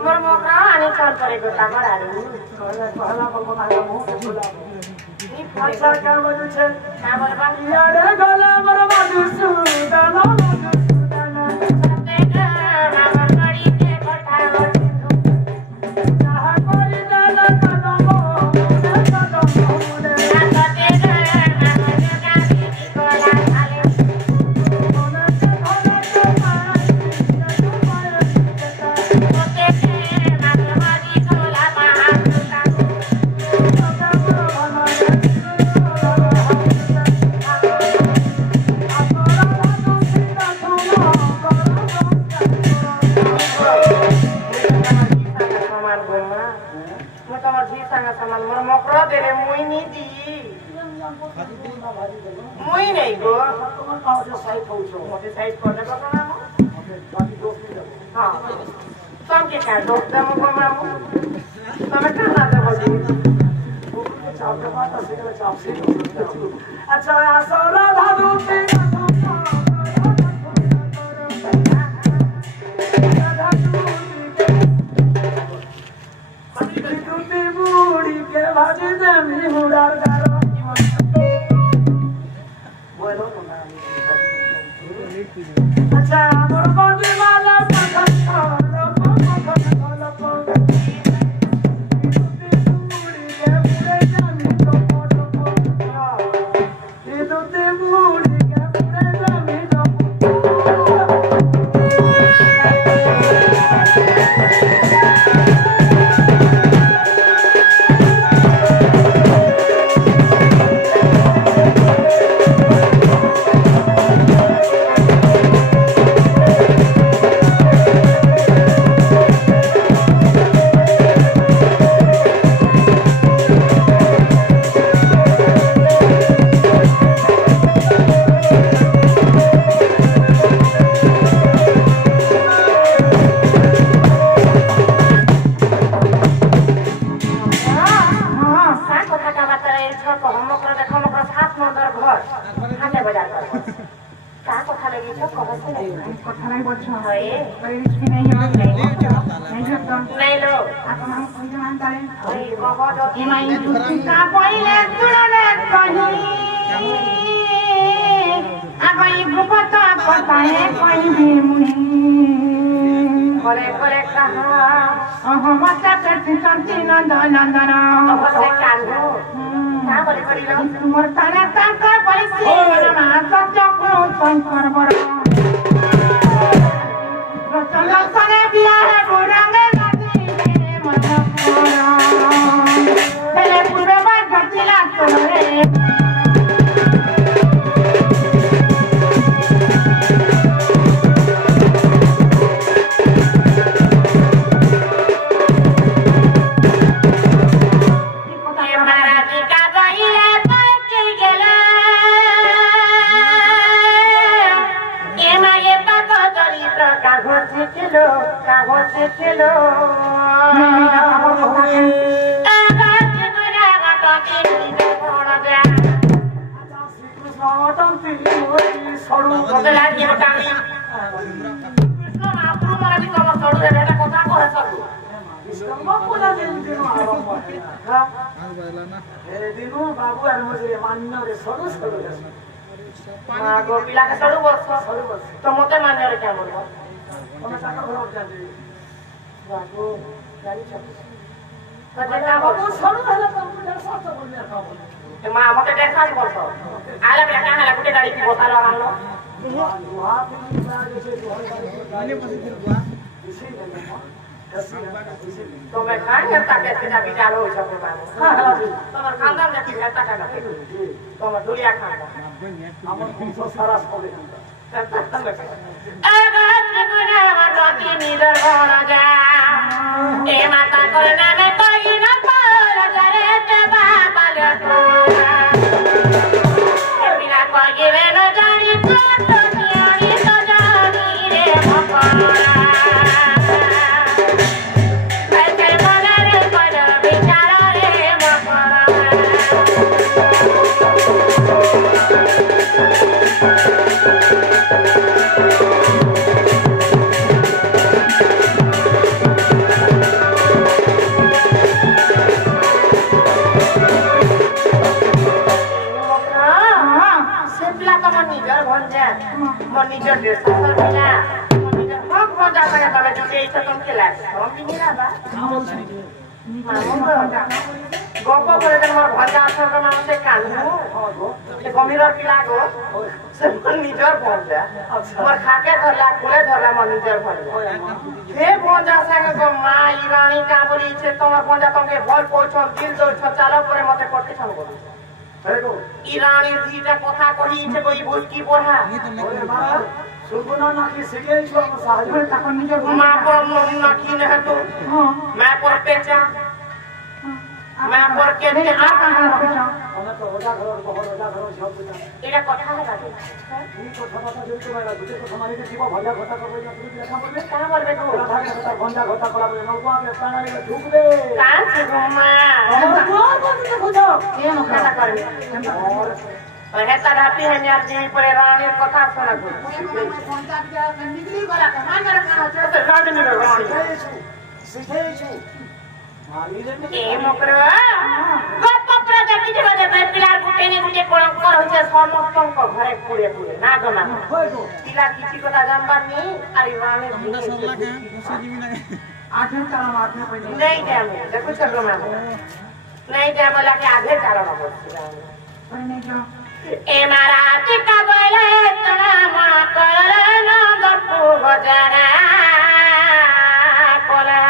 मोर मोकरा आने चल पड़ेगा तामर आलू पहला बलबना का मुंह से खुला नी अच्छा क्या बोलू छे ना बोलबा यारे गला मर बाजू सुदाना सते का मामर बड़ी के पठाओ चाह कोई डाला कदम से कदम मुड़े सते का मामर का की कोला खाले कोने से भला के पाए सते के मामर बड़ी कोला बाहर का सामान मोर मोकरा दे रे मुई नी दी मुई नहीं गो साइड पहुंचो मोटे साइड कर दे बकना मो बाकी दोस्त नहीं हां तुम के का दोस्त दे मो हमरा मो तमे कहां दे बजी चाप के बात से के चाप से अच्छा सोरा धादू पे भाजी दे मी मुरार गारो बोलो अच्छा मोर बाजी वाला पखन खालो पखन खालो मुड़ी के पूरे जामी तो फोटो ये तो ते मुड़ी के पूरे जामी तो तो मोते मान्य रे क्या बोलबो तमे साका घर जाते बाबू गाड़ी चल बाबू सरू हला कंप्यूटर साथ बोलने का बोल ए मा मते देखा बोलछ आला बेटा कहां ला गुटे गाड़ी की बोता लगानो दुआ भी जैसे गाड़ी पर फिर दुआ इसी में तो मैं कान करता कैसे जा विचार हो सब बाबू तमर खानदान देखि हेता का तो मैं दुनिया खानदान हमर कुछ सारा छोड़े आगात गुना वाटी निदर होना जा ए माता करना में कोई न पार करे ते बाबा ले तोरा बिना कोई गिरे न जानी तो जानी तो जानी रे भगवान कैसे मना रे पर बिचारा रे भगवान इच्छा तुम के लाग हम भी नहीं रहा गोपो करे त मोर भजा छ त नाम से कान्हु ए गमिर की लागो से मन निजर भजा मोर खाके धरला खुले धरला मन निजर भजा हे भजा संगे गो मा ईरानी का बोली छे तोमर भजा तंगे भल पोछन दिल दो छ चालो परे मते पटे छन गो अरे गो ईरानी दीटा कथा कही छे कोई बोल की पढ़ा सुगुना नाकी सिगे छो साहब तक निजर मा पर मन नाकी न तो मैं पर पेचा मैं पर के आ कहां रखा हमरा तो रोजा घर सब बुझा एटा कथा लगा दे तू को समाता जो तो मेरा दूसरे को समाने के जीव भजा घटा कर बोलिया तू देखा बोले कहां बोलबे तू राधा के घटा भंजा घटा कला बोले नौवा के प्राणाली में ढूक दे कान से घुमा बुझो ये मुखा करबे और हेता राती है यार जी पर रानी कथा सुना को पंचायत के निकली गला के मान कर कहां तो रात में रानी सीधे छु ए मोकरा गप प्रजाति जे बजे पिलार गुटेनी गुटे कोन कर होছে समस्तन को घरे पुरे पुरे ना गमा पिला किछि कथा जानबानी अरे रानी हमरा सरला के घुसे जीवी ना आठे तारा मारने पड़े नहीं दे मैं देखो चलो मैं नहीं दे बोला कि आधे चारों में नहीं क्या ए महाराज का बोले तना मा करना दपु बजाना कोला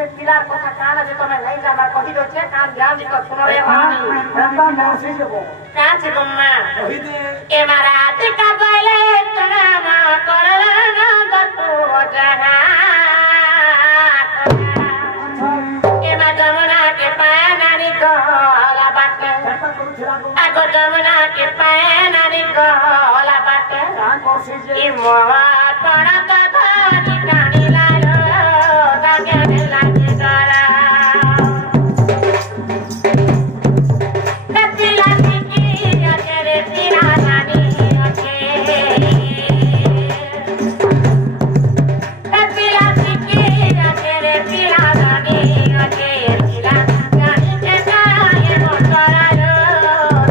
ए पिलार कथा काना जे तमे नहीं जाना कहि दो छे कान ध्यान दी को सुनो रे रानी रंगा नासी देबो का छे गम्मा कहि दे ए महाराज का बोले तना मा करना दपु बजाना ए मा जमुना के पाना नि कोला बाटे ऐसा करू छिरा को आगो जमुना के पाना नि कोला बाटे कोशिश ई मोवा टोना तो धनी कानी लालो दागे लागे डरा कपिला की अकेले सिरा नानी अके कपिला की अकेले सिरा नानी अके सिरा नानी के गाये मोटरा लो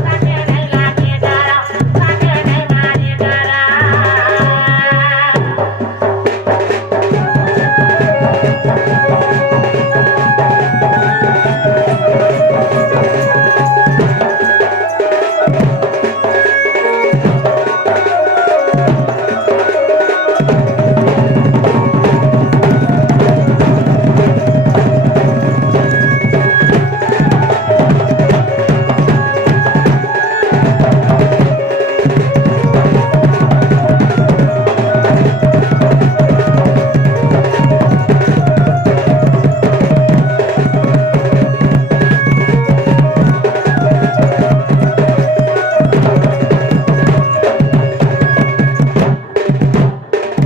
दागे लागे डरा दागे मारे डरा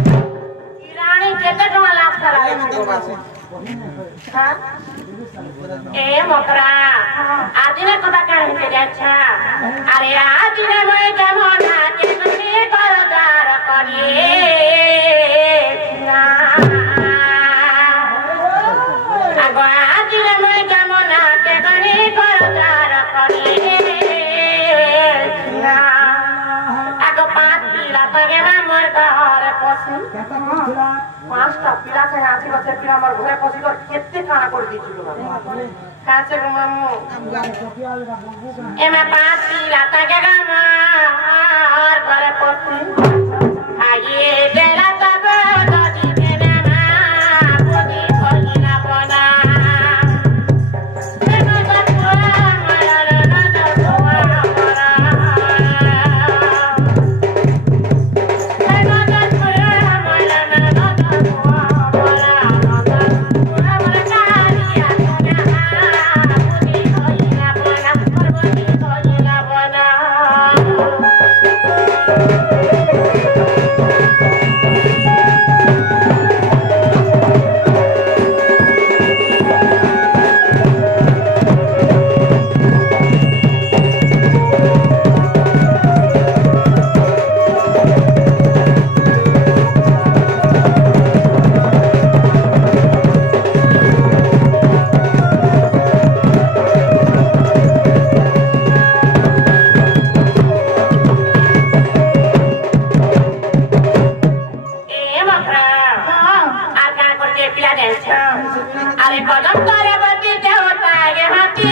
रानी केते टका लाख कराए हां ए मोकरा आदि ने कदा काहे के जाछा अरे आदि ने मैं जमना के तुझे करदार करिए ना आगो आदि ने मैं जमना के गनी करदार करिए ना आगो पांच पिला तगे मोर घर पसु कैसा करू छिरा पांचटा पिला से हाथी बच्चे पिला हमर घरे पसी कर केते काना कर दीछु ना काचे को मामू एमे पांच पिला तगे गामा और घरे पसी आइए गेला तब दादी के ना बुद्धि खोलिना बना एमे बतुआ मारा ना दसवा मारा Thank अरे कदम करे बती देवता आगे हाथी